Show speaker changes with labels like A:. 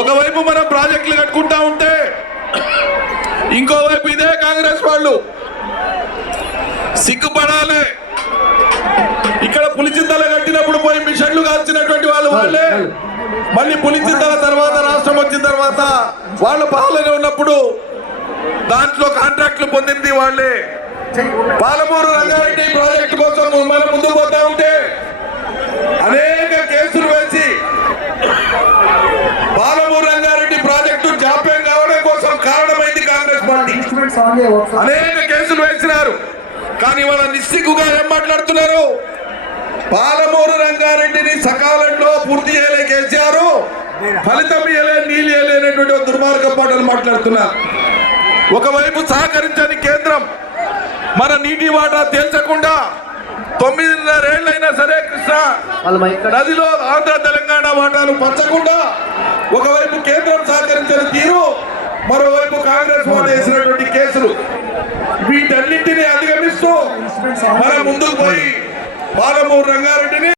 A: ఒకవైపు మనం ప్రాజెక్టులు కట్టుకుంటా ఉంటే ఇంకోవైపు ఇదే కాంగ్రెస్ వాళ్ళు. సిగ్గుపడాలి. ఇక్కడ పులిచింతల కట్టినప్పుడు పోయి మిషన్లు కాల్చినటువంటి వాళ్ళు వాళ్ళే. మళ్ళీ పులిచింతల తర్వాత రాష్ట్రం వచ్చిన తర్వాత వాళ్ళు పాలన ఉన్నప్పుడు దాంట్లో కాంట్రాక్ట్లు పొందింది వాళ్ళే. పాలమూరు రంగారెడ్డి ప్రాజెక్టు కోసం మనం ముందుకు పోతా ఉంటే అనేక కేసులు వేసి పాలమూరు రంగారెడ్డి ప్రాజెక్టు జాప్యం కావడం కోసం కారణమైంది Congress party instruments on the workshop. అనేక కేసులు వేసినారు. కానీ వాళ్ళ నిస్సిగ్గుగా ఏం మాట్లాడుతున్నారు? పాలమూరు రంగారెడ్డిని సకాలంలో పూర్తి చేయలే కేసీఆర్. ఫలితం ఇయ్యలే నీళ్ళు ఇయ్యలేనటువంటి ఒక దుర్మార్గ పాటలు మాట్లాడుతున్నారు. ఒకవైపు సహకరించని కేంద్రం మన నీటి వాటా తేల్చకుండా తొమ్మిదిన్నరేళ్ళైనా సరే కృష్ణ నదిలో ఆంధ్ర తెలంగాణ వాటాను పంచకుండా ఒకవైపు కేంద్రం సహకరించిన తీరు మరోవైపు కాంగ్రెస్ వాళ్ళు వేసినటువంటి అధిగమిస్తూ మనం ముందుకు పోయి పాలమూరు రంగారెడ్డిని